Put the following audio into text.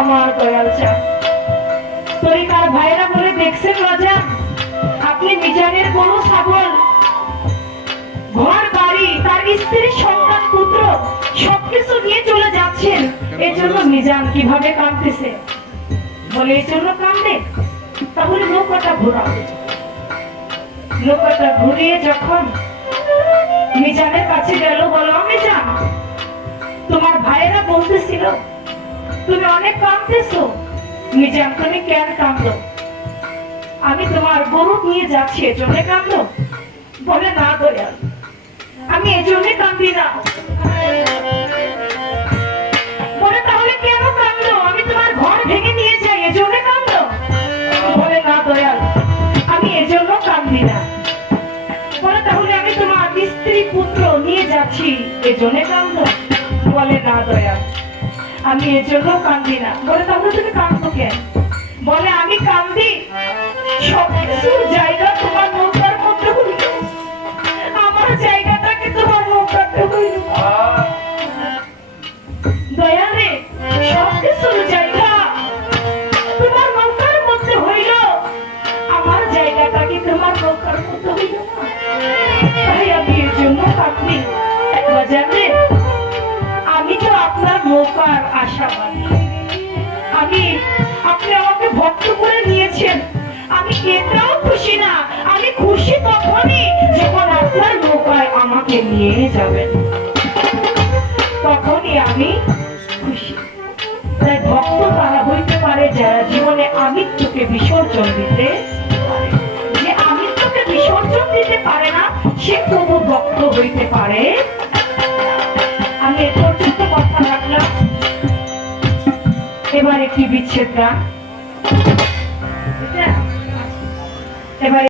আমার দয়াল চা তরিকার ভাইরা বলে দেখছেন রাজা আপনি মিজানের কোন ছাগল ঘর বাড়ি তার স্ত্রী সন্তান পুত্র সবকিছু নিয়ে চলে যাচ্ছেন এজন্য মিজান কিভাবে কাঁদতেছে বলে এই জন্য কাঁদে তাহলে নৌকাটা ঘোরাবে নৌকাটা ঘুরিয়ে যখন মিজানের কাছে গেল বলো মিজান তোমার ভাইরা বলতেছিল তুমি অনেক কাঁদতেছো মিজান তুমি কেন কাঁদো আমি তোমার গরু নিয়ে যাচ্ছি এজন্য কাঁদো বলে না দয়াল আমি এজন্য কাঁদি না বলে তাহলে কেন কাঁদো আমি তোমার ঘর ভেঙে নিয়ে যাই এজন্য কাঁদো বলে না দয়াল আমি এজন্য কাঁদি না বলে তাহলে আমি তোমার স্ত্রী পুত্র নিয়ে যাচ্ছি এজন্য কাঁদো বলে না দয়াল আমি এজন্য কাঁদি না বলে তাহলে তুমি কাঁদো কেন বলে আমি কাঁদি সবকিছুর জায়গা তোমার নৌকার মধ্যে হইল আমার জায়গাটাকে তোমার নৌকাতে হইল দয়া রে সবকিছুর জায়গা তোমার নৌকার মধ্যে হইল আমার জায়গাটাকে তোমার নৌকার মধ্যে হইল তাই আমি এর জন্য কাঁদি বাজারে আমি তো আপনার নৌকার আশাবাদী আমি আপনি আমাকে ভক্ত করে নিয়েছেন আমি এটাও খুশি না আমি খুশি তখনই যখন আপনার নৌকায় আমাকে নিয়ে যাবেন তখনই আমি খুশি তাই ভক্ত তারা হইতে পারে যারা জীবনে আমিত্বকে বিসর্জন দিতে পারে যে আমিত্বকে বিসর্জন দিতে পারে না সে তবু ভক্ত হইতে পারে আমি এ পর্যন্ত কথা রাখলাম এবার একটি বিচ্ছেদ গান এবার